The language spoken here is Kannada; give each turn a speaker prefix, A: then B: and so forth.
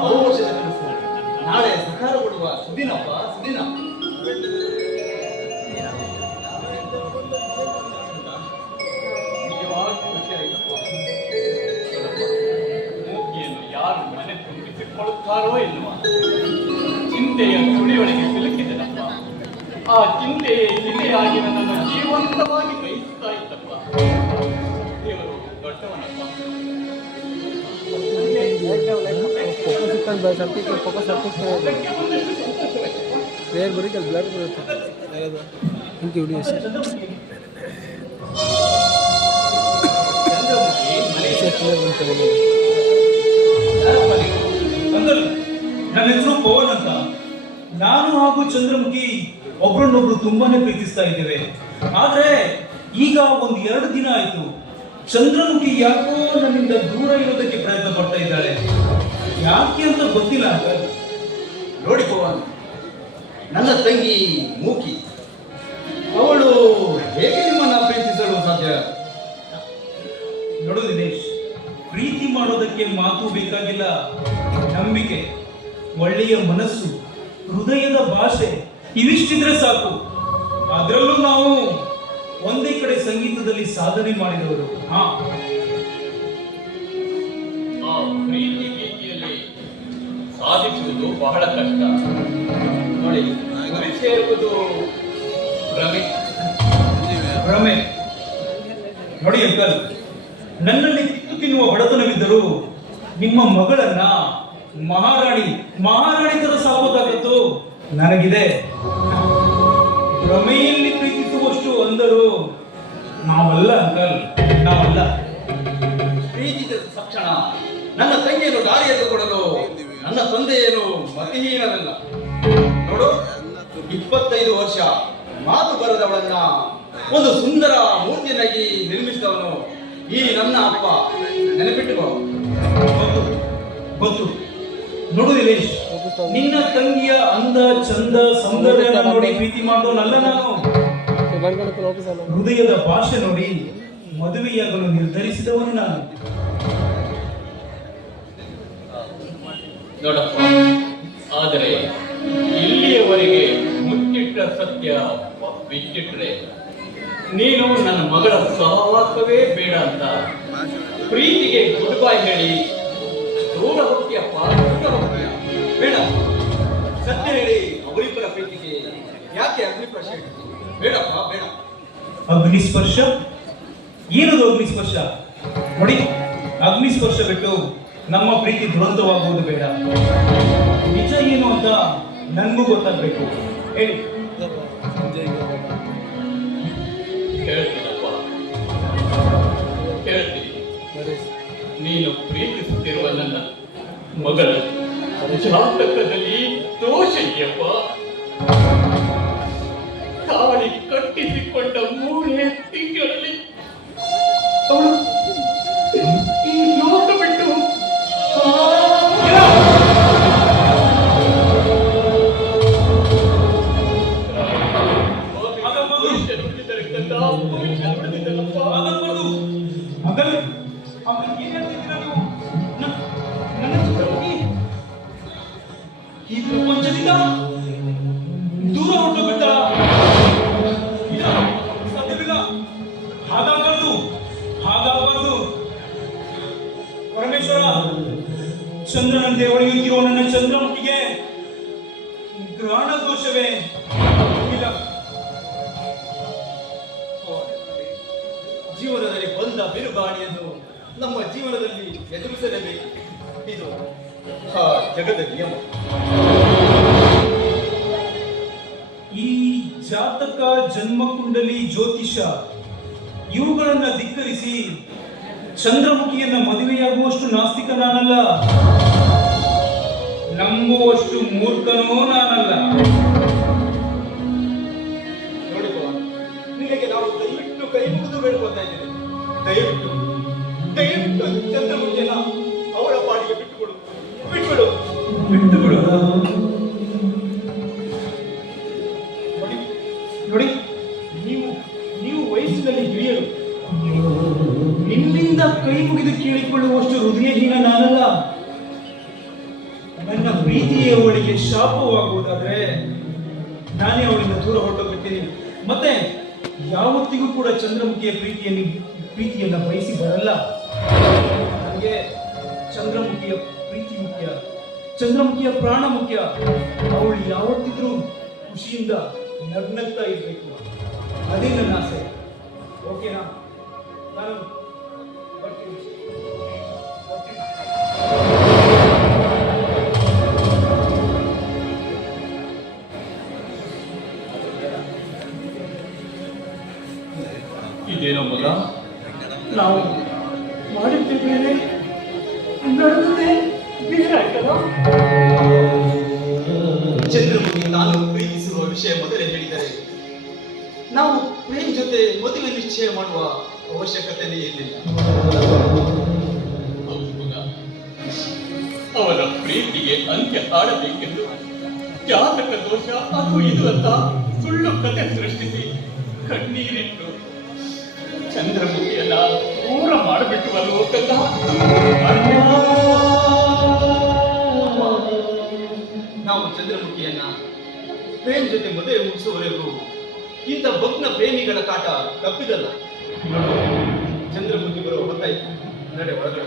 A: ಬಹುವರ್ಷದ ಕನಸು ನಾಳೆ ಸಕಾರಗೊಳ್ಳುವ ಸುದಿನಪ್ಪ ಸುದಿನ.
B: ನಿಜವಾಗಿ ಖುಷಿ ಆಯ್ತಪ್ಪ. ನೋಡಪ್ಪ, ಮೂಕಿಯನ್ನು ಯಾರು ಮನೆ ತುಂಬಿಸಿಕೊಳ್ಳುತ್ತಾರೋ ಇಲ್ವಾ ಚಿಂತೆಯ ಸುಳಿಯೊಳಗೆ ಸಿಲುಕಿದನಪ್ಪ ಆ ಚಿಂತೆಯೇ ಚಿಂತೆಯಾಗಿ ನನ್ನನ್ನು ಜೀವಂತವಾಗಿ ಬಯಸುತ್ತಾ ಇತ್ತಪ್ಪ ದೇವರು ದೊಡ್ಡವನಪ್ಪ.
C: ಫೋಕಸ್ ಇಕ್ಕಂಡು ಸರ್ಟಿ ಫೋಕಸ್ ಸರ್ಟಿ ಬೇರೆ ಬರೀ ಬ್ಲರ್ ಬರುತ್ತೆ ಇಂಕ ವಿಡಿಯೋ
D: ನನ್ನ ಹೆಸರು ಪವನ್ ಅಂತ. ನಾನು ಹಾಗೂ ಚಂದ್ರಮುಖಿ ಒಬ್ರನ್ನೊಬ್ರು ತುಂಬಾನೇ ಪ್ರೀತಿಸ್ತಾ ಇದ್ದೇವೆ. ಆದ್ರೆ ಈಗ ಒಂದು ಎರಡು ದಿನ ಆಯ್ತು. ಚಂದ್ರಮುಖಿ ಯಾಕೋ ನನ್ನಿಂದ ದೂರ ಇರೋದಕ್ಕೆ ಪ್ರಯತ್ನ ಪಡ್ತಾ ಇದ್ದಾಳೆ? ಯಾಕೆ ಅಂತ ಗೊತ್ತಿಲ್ಲ. ಅಂಕಲ್
A: ನೋಡಿ ಪವನ್ ನನ್ನ ತಂಗಿ ಮೂಕಿ. ಅವಳು ಹೇಗೆ ನಿಮ್ಮನ್ನ ಪ್ರೀತಿಸಲು ಸಾಧ್ಯ?
D: ನೋಡು ದಿನೇಶ್ ಪ್ರೀತಿ ಮಾಡೋದಕ್ಕೆ ಮಾತು ಬೇಕಾಗಿಲ್ಲ. ನಂಬಿಕೆ ಒಳ್ಳೆಯ ಮನಸ್ಸು ಹೃದಯದ ಭಾಷೆ ಇವಿಷ್ಟಿದ್ರೆ ಸಾಕು. ಅದರಲ್ಲೂ ಒಂದೇ ಕಡೆ ಸಂಗೀತದಲ್ಲಿ ಸಾಧನೆ ಮಾಡಿದವರು. ಹಾ.
B: ಪ್ರೀತಿ ಸಾಧಿಸುವುದು ಬಹಳ ಕಷ್ಟ. ನೋಡಿ ಗುರಿ ಸೇರುವುದು ಭ್ರಮೆ.
D: ಭ್ರಮೆ. ನೋಡಿ ಅಂಕಲ್ ನನ್ನಲ್ಲಿ ಕಿತ್ತು ತಿನ್ನುವ ಬಡತನವಿದ್ದರು ನಿಮ್ಮ ಮಗಳನ್ನ ಮಹಾರಾಣಿ ಮಹಾರಾಣಿ ತರ ಸಾಕೋದಾಗತ್ತು. ನನಗಿದೆ. ಭ್ರಮೆಯಲ್ಲಿ ಪ್ರೀತಿಸುವಷ್ಟು ಅಂದರು. ನಾವಲ್ಲ ಅಂಕಲ್, ನಾವಲ್ಲ.
A: ಪ್ರೀತಿಸಿದ ತಕ್ಷಣ ನನ್ನ ತಂಗಿಯನ್ನು ದಾರಿಯನ್ನು ಕೊಡಲು, ನನ್ನ ತಂದೆಯೇನು ಮತಿಹೀನಲ್ಲ ನೋಡು, ಇಪ್ಪತ್ತೈದು ವರ್ಷ ಮಾತು ಬರದವಳನ್ನ ಒಂದು ಸುಂದರ ಮೂರ್ತಿಯನ್ನಾಗಿ ನಿರ್ಮಿಸಿದವನು ಈ ನನ್ನ ಅಪ್ಪ. ನೆನಪಿಟ್ಟುಕೋ
D: ಗೊತ್ತು ಗೊತ್ತು. ನೋಡು ದಿನೇಶ್, ನಿನ್ನ ತಂಗಿಯ ಅಂದ, ಚಂದ, ಸೌಂದರ್ಯ ನೋಡಿ ಪ್ರೀತಿ ಮಾಡೋನಲ್ಲ ನಾನು. ಹೃದಯದ ಭಾಷೆ ನೋಡಿ ಮದುವೆಯಾಗಲು ನಿರ್ಧರಿಸಿದವನು ನಾನು.
B: ನೋಡಪ್ಪ ಆದರೆ ಇಲ್ಲಿಯವರೆಗೆ ಮುಚ್ಚಿಟ್ಟ ಸತ್ಯ ಬಿಚ್ಚಿಟ್ರೆ ನೀನು ನನ್ನ ಮಗಳ ಸಹವಾಸವೇ ಬೇಡ ಅಂತ ಪ್ರೀತಿಗೆ ಗುಡ್ ಬಾಯ್ ಹೇಳಿ ದೂರ ಹೋಗ್ತೀಯಪ್ಪ ದೂರ ಹೋಗ್ತೀಯ
A: ಬೇಡ. ಸತ್ಯ ಹೇಳಿ ಅವರಿಬ್ಬರ ಪ್ರೀತಿಗೆ ಯಾಕೆ ಅಗ್ನಿಪ್ರಶ್ನೆ ಬೇಡಪ್ಪ ಬೇಡ.
D: ಅಗ್ನಿಸ್ಪರ್ಶ? ಏನದು ಅಗ್ನಿಸ್ಪರ್ಶ? ನೋಡಿ ಅಗ್ನಿಸ್ಪರ್ಶ ಬಿಟ್ಟು ನಮ್ಮ ಪ್ರೀತಿ ದುರಂತವಾಗುವುದು ಬೇಡ. ನಿಜ ಏನು ಅಂತ ನನ್ಗೂ ಗೊತ್ತಾಗಬೇಕು. ಹೇಳಿ.
B: ಹೇಳ್ತೀನಪ್ಪ ಹೇಳ್ತೀನಿ ನೀನು ಪ್ರೀತಿಸುತ್ತಿರುವ ನನ್ನ ಮಗನ ಜಾತಕದಲ್ಲಿ ದೋಷಯ್ಯಪ್ಪ ತಾಳಿ ಕಟ್ಟಿಸಿಕೊಂಡ ಮೂರನೇ ತಿಂಗಳಲ್ಲಿ ಅವಳು ಈ ಲೋಕ ಬಿಟ್ಟು
D: ದೂರ ಪರಮೇಶ್ವರ ಹೊಳೆಯುತ್ತಿರುವ ನನ್ನ ಗ್ರಹಣ ದೋಷವೇ?
A: ಜೀವನದಲ್ಲಿ ಬಂದ ಬಿರುಗಾಳಿಯನ್ನು ನಮ್ಮ ಜೀವನದಲ್ಲಿ ಎದುರಿಸಲೇಬೇಕು. ಇದು ಆ ಜಗದ ನಿಯಮ.
D: ಈ ಜಾತಕ ಜನ್ಮಕುಂಡಲಿ ಜ್ಯೋತಿಷ ಇವುಗಳನ್ನ ಧಿಕ್ಕರಿಸಿ ಚಂದ್ರಮುಖಿಯನ್ನ ಮದುವೆಯಾಗುವಷ್ಟು ನಾಸ್ತಿಕ ನಾನಲ್ಲ. ನಂಬುವಷ್ಟು ಮೂರ್ಖನೋ ನಾನಲ್ಲ.
A: ನೋಡಿ ಪವನ್ ನಿನಗೆ ನಾವು ದಯವಿಟ್ಟು ಕೈ ಮುಗಿದು ಬೇಡ್ಕೊತಾ ಇದ್ದೇವೆ ದಯವಿಟ್ಟು. ದಯವಿಟ್ಟು ಚಂದ್ರಮುಖಿಯನ್ನ ಅವಳ ಪಾಡಿಗೆ ಬಿಟ್ಟುಬಿಡು ಬಿಟ್ಟುಬಿಡು
D: ಬಿಟ್ಟು ಬಿಡು ನೋಡಿ ನೋಡಿ, ನೀವು ನೀವು ವಯಸ್ಸಿನಲ್ಲಿ ಹಿರಿಯರು. ನಿಮ್ಮಿಂದ ಕೈ ಮುಗಿದು ಕೇಳಿಕೊಳ್ಳುವಷ್ಟು ಹೃದಯಹೀನ ನಾನಲ್ಲ. ನನ್ನ ಪ್ರೀತಿಯೇ ಅವಳಿಗೆ ಶಾಪವಾಗುವುದಾದ್ರೆ ನಾನೇ ಅವಳಿಂದ ದೂರ ಹೊರಟೋಗ್ಬಿಡ್ತೀನಿ. ಮತ್ತೆ ಯಾವತ್ತಿಗೂ ಕೂಡ ಚಂದ್ರಮುಖಿಯ ಪ್ರೀತಿಯನ್ನು ಪ್ರೀತಿಯನ್ನ ಬಯಸಿ ಬರಲ್ಲ. ನನಗೆ ಚಂದ್ರಮುಖಿಯ ಪ್ರೀತಿ ಮುಖ್ಯ. ಚಂದ್ರಮುಖಿಯ ಪ್ರಾಣ ಮುಖ್ಯ. ಅವಳು ಯಾವತ್ತಿದ್ರೂ ಖುಷಿಯಿಂದ ನಗ್ನಗ್ತಾ ಇರಬೇಕು. ಅದೇ ನನ್ನ ಆಸೆ. ಓಕೆನಾ ನಾನು
A: ಚಂದ್ರಮುಖಿ ನಾನು ಪ್ರೀತಿಸುವ ವಿಷಯ ಮೊದಲೇ ಹೇಳಿದರೆ, ನಾವು ಪ್ರೇಮ್ ಜೊತೆ ಮದುವೆ ನಿಶ್ಚಯ ಮಾಡುವ ಅವಶ್ಯಕತೆನೇ ಇರಲಿಲ್ಲ.
B: ಅವನ ಪ್ರೀತಿಗೆ ಅಂತ್ಯ ಆಡಬೇಕೆಂದು ಜಾತಕ ದೋಷ ಅದು ಇದು ಅಂತ ಸುಳ್ಳು ಕತೆ ಸೃಷ್ಟಿಸಿ ಕಣ್ಣೀರಿಟ್ಟು ಚಂದ್ರಮುಖಿಯನ್ನ ದೂರ ಮಾಡಿಬಿಟ್ಟು ಲೋಕದ
A: ನಾವು ಚಂದ್ರಮುಖಿಯನ್ನ ಪ್ರೇಮ್ ಜೊತೆ ಮದುವೆ ಮುಗಿಸುವವರೆಗೂ ಇಂಥ ಭಗ್ನ ಪ್ರೇಮಿಗಳ ಕಾಟ ತಪ್ಪಿದಲ್ಲ. ಚಂದ್ರಮುಖಿ ಬರುವ ಹೊತ್ತಾಯ್ತು. ನಡೆ ಒಳಗಡೆ